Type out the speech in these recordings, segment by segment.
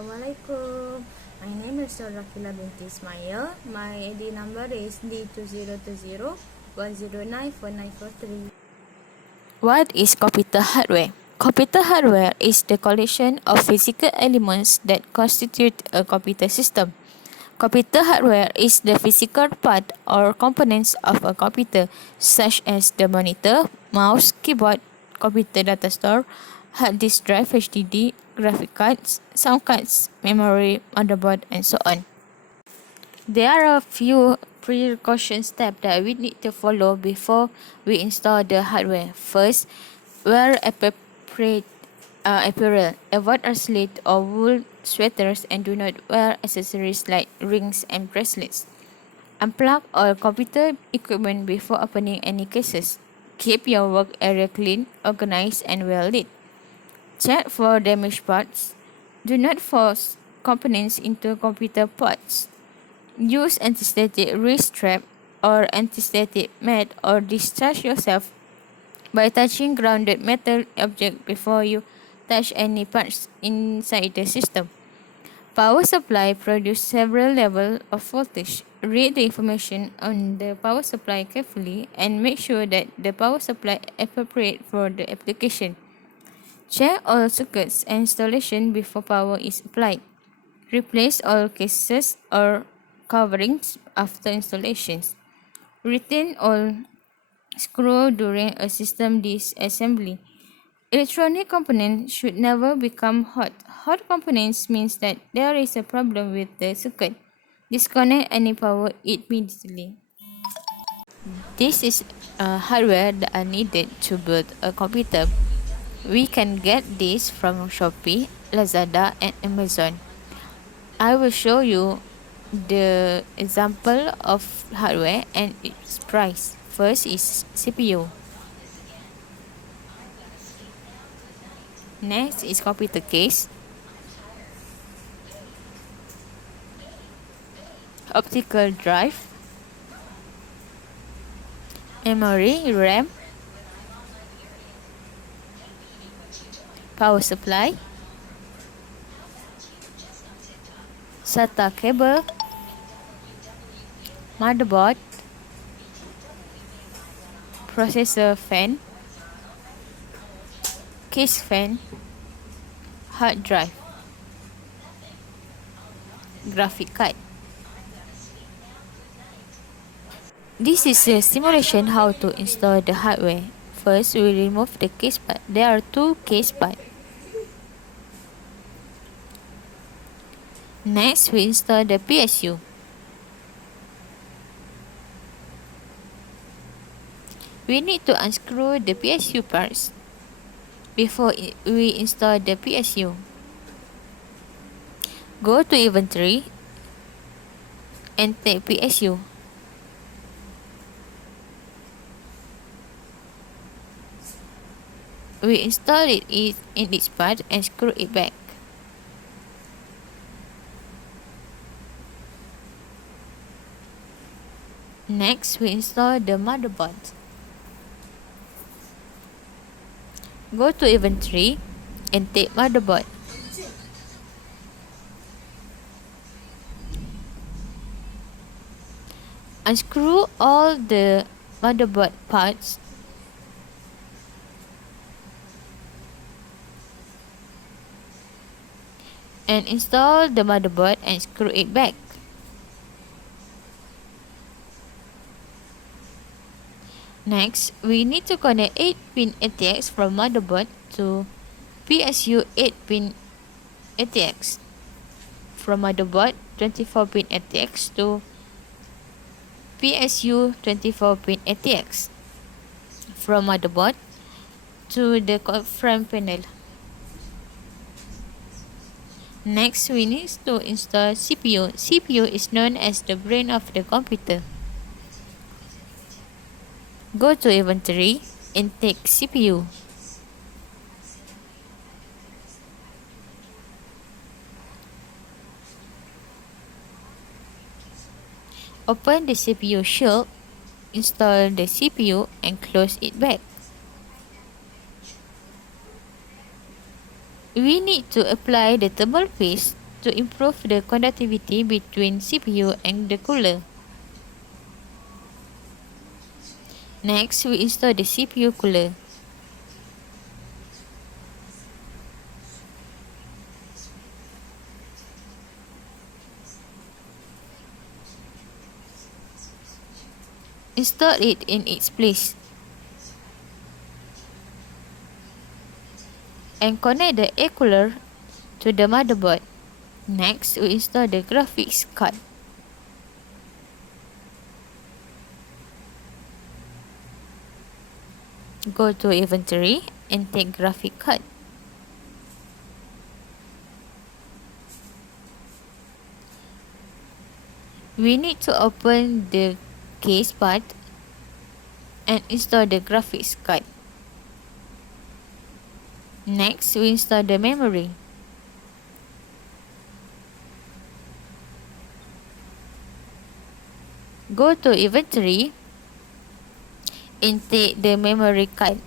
Assalamualaikum. My name is Rakila binti Ismail. My ID number is D202010949443. What is computer hardware? Computer hardware is the collection of physical elements that constitute a computer system. Computer hardware is the physical part or components of a computer, such as the monitor, mouse, keyboard, computer data store, hard disk drive HDD, graphic cards, sound cards, memory, motherboard, and so on. There are a few precaution steps that we need to follow before we install the hardware. First, wear appropriate apparel. Avoid a slit or wool sweaters and do not wear accessories like rings and bracelets. Unplug all computer equipment before opening any cases. Keep your work area clean, organized, and well lit. Check for damaged parts. Do not force components into computer parts. Use anti-static wrist strap or anti-static mat or discharge yourself by touching grounded metal object before you touch any parts inside the system. Power supply produces several levels of voltage. Read the information on the power supply carefully and make sure that the power supply is appropriate for the application. Check all circuits and installation before power is applied. Replace all cases or coverings after installations. Retain all screws during a system disassembly. Electronic components should never become hot. Hot components means that there is a problem with the circuit. Disconnect any power immediately. This is hardware that are needed to build a computer. We can get this from Shopee, Lazada, and Amazon. I will show you the example of hardware and its price. First is CPU. Next is computer case, optical drive, memory, RAM, power supply, SATA cable, motherboard, processor fan, case fan, hard drive, graphic card. This is a simulation how to install the hardware. First, we remove the case part. There are two case parts. Next, we install the PSU. We need to unscrew the PSU parts before we install the PSU. Go to inventory and take PSU. We install it in its part and screw it back. Next, we install the motherboard. Go to inventory and take motherboard. Unscrew all the motherboard parts and install the motherboard and screw it back. Next, we need to connect 8-pin ATX from motherboard to PSU 8-pin ATX. From motherboard, 24-pin ATX to PSU 24-pin ATX. From motherboard to the front panel. Next, we need to install CPU. CPU is known as the brain of the computer. Go to inventory and take CPU. Open the CPU shield, install the CPU and close it back. We need to apply the thermal paste to improve the conductivity between CPU and the cooler. Next, we install the CPU cooler. Install it in its place. And connect the air cooler to the motherboard. Next, we install the graphics card. Go to inventory and take graphic card. We need to open the case part and install the graphics card. Next, we install the memory. Go to inventory and take the memory card.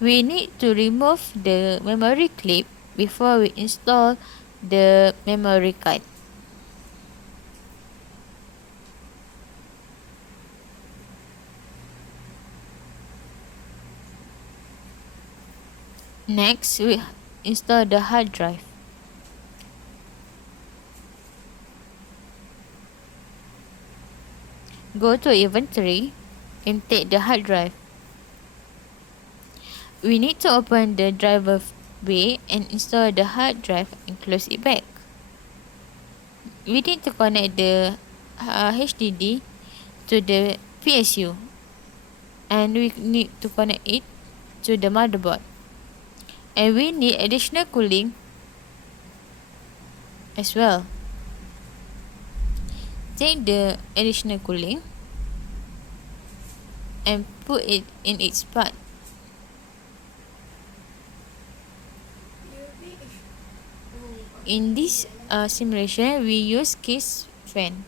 We need to remove the memory clip before we install the memory card. Next, we install the hard drive. Go to inventory and take the hard drive. We need to open the driver bay and install the hard drive and close it back. We need to connect the HDD to the PSU, and we need to connect it to the motherboard. And we need additional cooling as well. Take the additional cooling and put it in its part. In this simulation, we use case fan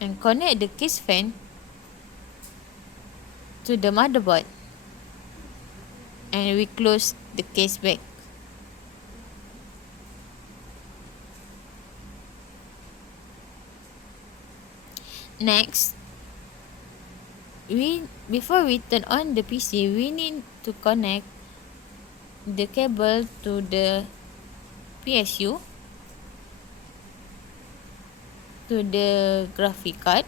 and connect the case fan to the motherboard, and we close the case back. Next, before we turn on the PC, we need to connect the cable to the PSU, to the graphic card,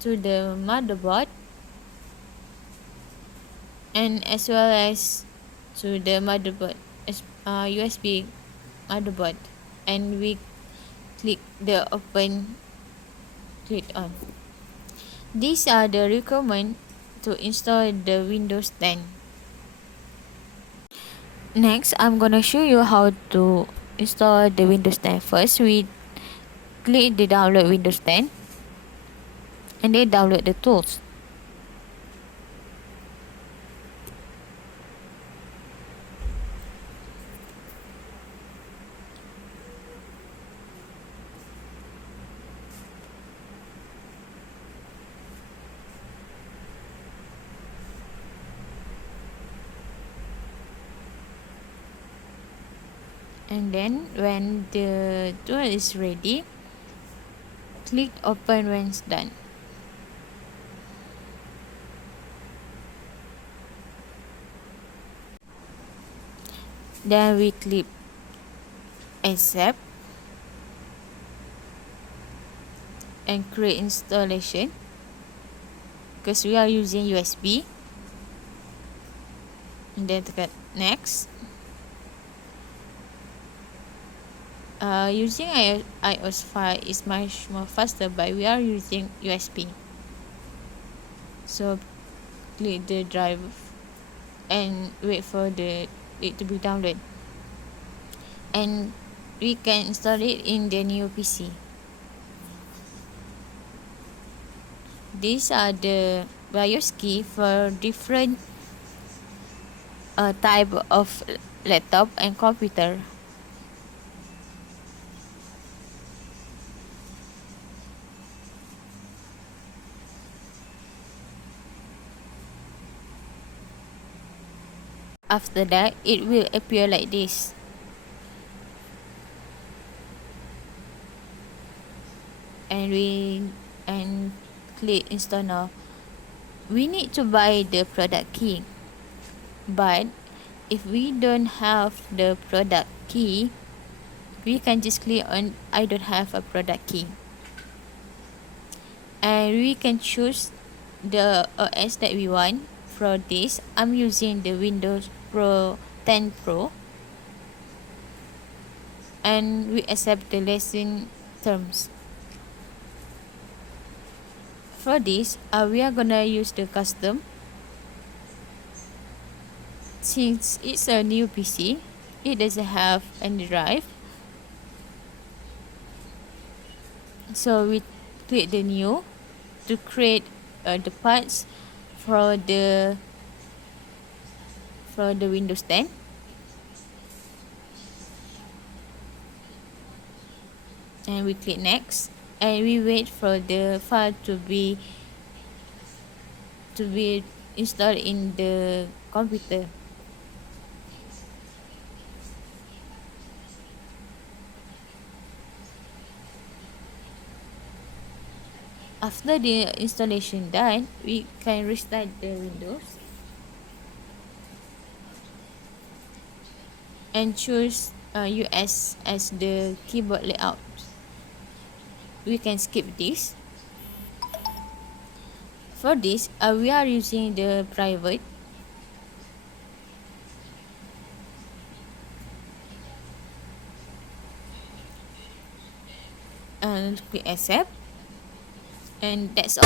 to the motherboard, and as well as to the motherboard, USB motherboard, and we click the open, click on. These are the requirements to install the Windows 10. Next, I'm gonna show you how to install the Windows 10. First, we click the download Windows 10 and then download the tools. And then when the tool is ready, click open when it's done. Then we click accept and create installation, because we are using USB, and then tekan next. Using iOS 5 is much more faster, but we are using USB. So click the drive and wait for it to be downloaded, and we can install it in the new PC. These are the BIOS key for different type of laptop and computer. After that, it will appear like this. And click install now. We need to buy the product key, but if we don't have the product key, we can just click on I don't have a product key, and we can choose the OS that we want. For this, I'm using the Windows Pro 10 Pro, and we accept the lesson terms. For this, we are gonna use the custom. Since it's a new PC, it doesn't have any drive, so we click the new to create the parts for the Windows 10. And we click next, and we wait for the file to be installed in the computer. After the installation done, we can restart the Windows and choose US as the keyboard layout. We can skip this. For this, we are using the private. And click accept. And that's all.